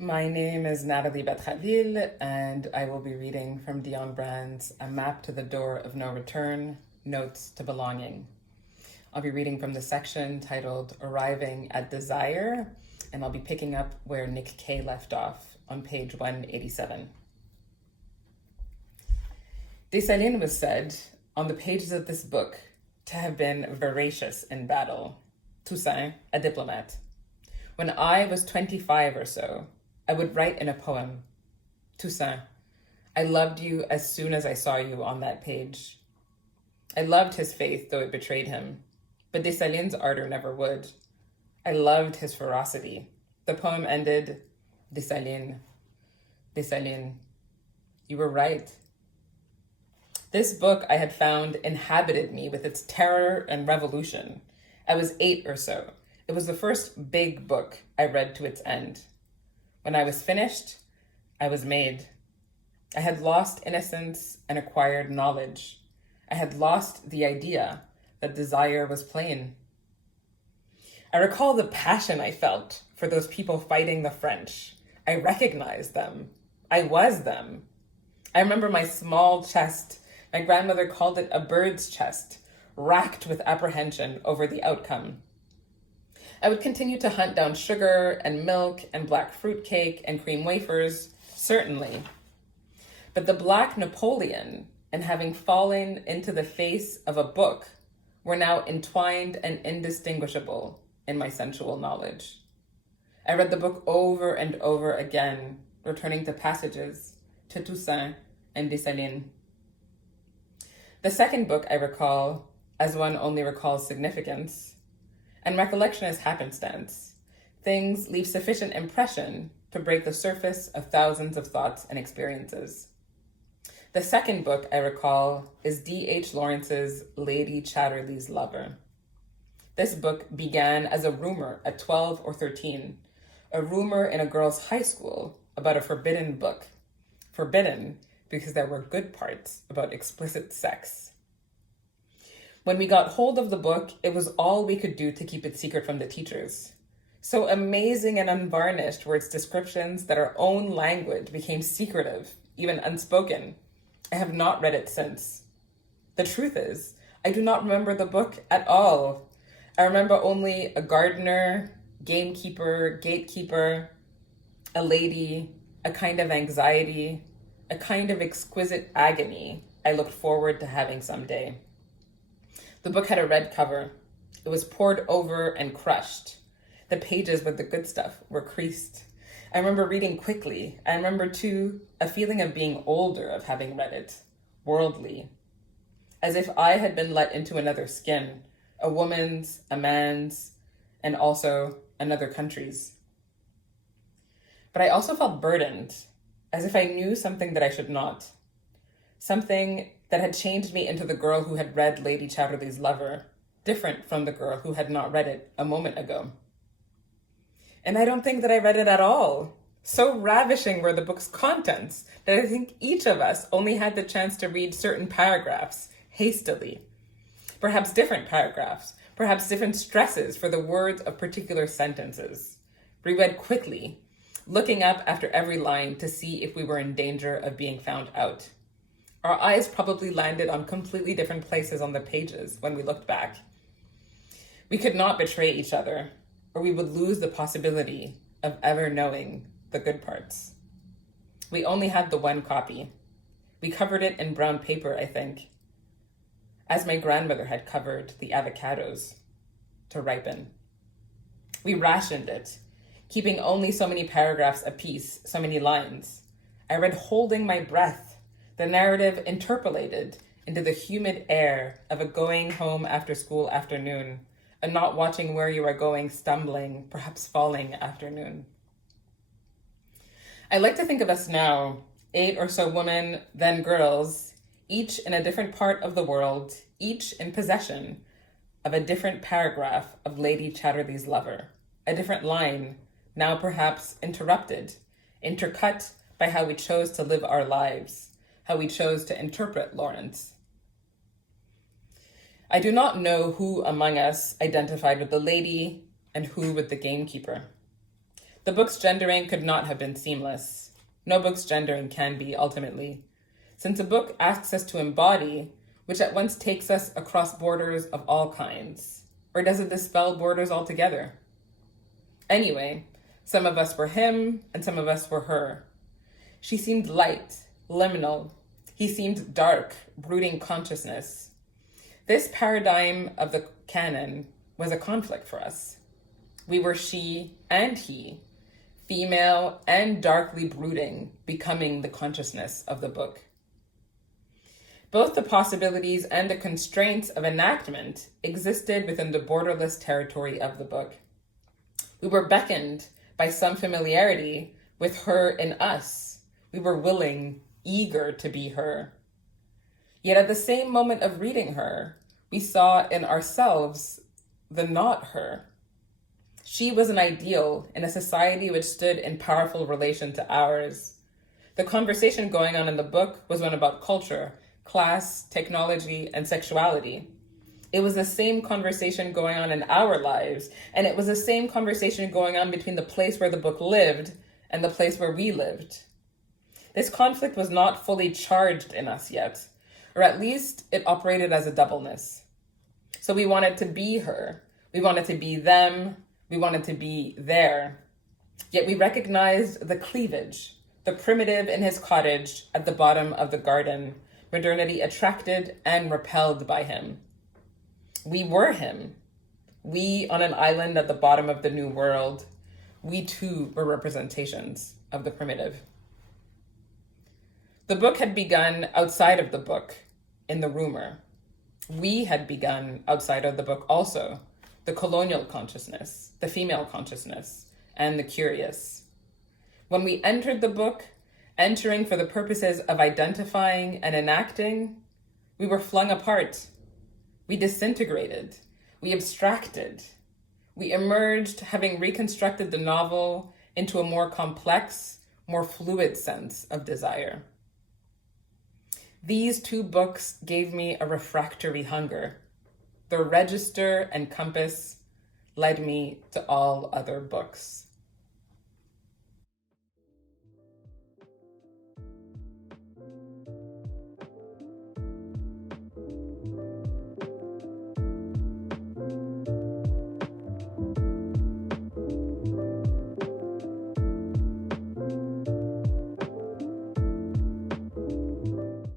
My name is Nathalie Batraville, and I will be reading from Dionne Brand's A Map to the Door of No Return, Notes to Belonging. I'll be reading from the section titled Arriving at Desire, and I'll be picking up where Nick Kay left off on page 187. Dessalines was said, on the pages of this book, to have been voracious in battle. Toussaint, a diplomat. When I was 25 or so, I would write in a poem, Toussaint, I loved you as soon as I saw you on that page. I loved his faith, though it betrayed him, but Dessalines' ardor never would. I loved his ferocity. The poem ended, Dessalines, Dessalines, you were right. This book I had found inhabited me with its terror and revolution. I was 8 or so. It was the first big book I read to its end. When I was finished, I was made. I had lost innocence and acquired knowledge. I had lost the idea that desire was plain. I recall the passion I felt for those people fighting the French. I recognized them. I was them. I remember my small chest. My grandmother called it a bird's chest, racked with apprehension over the outcome. I would continue to hunt down sugar and milk and black fruit cake and cream wafers, certainly. But the Black Napoleon and having fallen into the face of a book were now entwined and indistinguishable in my sensual knowledge. I read the book over and over again, returning to passages, to Toussaint and Dessalines. The second book I recall, as one only recalls significance, and recollection is happenstance. Things leave sufficient impression to break the surface of thousands of thoughts and experiences. The second book I recall is D.H. Lawrence's Lady Chatterley's Lover. This book began as a rumor at 12 or 13, a rumor in a girls' high school about a forbidden book. Forbidden because there were good parts about explicit sex. When we got hold of the book, it was all we could do to keep it secret from the teachers. So amazing and unvarnished were its descriptions that our own language became secretive, even unspoken. I have not read it since. The truth is, I do not remember the book at all. I remember only a gardener, gamekeeper, gatekeeper, a lady, a kind of anxiety, a kind of exquisite agony I looked forward to having someday. The book had a red cover. It was poured over and crushed. The pages with the good stuff were creased. I remember reading quickly. I remember, too, a feeling of being older of having read it, worldly, as if I had been let into another skin, a woman's, a man's, and also another country's. But I also felt burdened, as if I knew something that I should not, something that had changed me into the girl who had read Lady Chatterley's Lover, different from the girl who had not read it a moment ago. And I don't think that I read it at all. So ravishing were the book's contents that I think each of us only had the chance to read certain paragraphs hastily. Perhaps different paragraphs, perhaps different stresses for the words of particular sentences. We read quickly, looking up after every line to see if we were in danger of being found out. Our eyes probably landed on completely different places on the pages when we looked back. We could not betray each other, or we would lose the possibility of ever knowing the good parts. We only had the one copy. We covered it in brown paper, I think, as my grandmother had covered the avocados to ripen. We rationed it, keeping only so many paragraphs apiece, so many lines. I read holding my breath, the narrative interpolated into the humid air of a going home after school afternoon, a not watching where you are going, stumbling, perhaps falling afternoon. I like to think of us now, 8 or so women, then girls, each in a different part of the world, each in possession of a different paragraph of Lady Chatterley's Lover, a different line, now perhaps interrupted, intercut by how we chose to live our lives, how we chose to interpret Lawrence. I do not know who among us identified with the lady and who with the gamekeeper. The book's gendering could not have been seamless. No book's gendering can be, ultimately, since a book asks us to embody, which at once takes us across borders of all kinds. Or does it dispel borders altogether? Anyway, some of us were him and some of us were her. She seemed light, liminal. He seemed dark, brooding consciousness. This paradigm of the canon was a conflict for us. We were she and he, female and darkly brooding, becoming the consciousness of the book. Both the possibilities and the constraints of enactment existed within the borderless territory of the book. We were beckoned by some familiarity with her in us. We were willing, eager to be her. Yet at the same moment of reading her, we saw in ourselves the not her. She was an ideal in a society which stood in powerful relation to ours. The conversation going on in the book was one about culture, class, technology, and sexuality. It was the same conversation going on in our lives, and it was the same conversation going on between the place where the book lived and the place where we lived. This conflict was not fully charged in us yet, or at least it operated as a doubleness. So we wanted to be her, we wanted to be them, we wanted to be there. Yet we recognized the cleavage, the primitive in his cottage at the bottom of the garden, modernity attracted and repelled by him. We were him. We on an island at the bottom of the new world. We too were representations of the primitive. The book had begun outside of the book, in the rumor. We had begun outside of the book also, the colonial consciousness, the female consciousness, and the curious. When we entered the book, entering for the purposes of identifying and enacting, we were flung apart. We disintegrated. We abstracted. We emerged having reconstructed the novel into a more complex, more fluid sense of desire. These two books gave me a refractory hunger. The register and compass led me to all other books.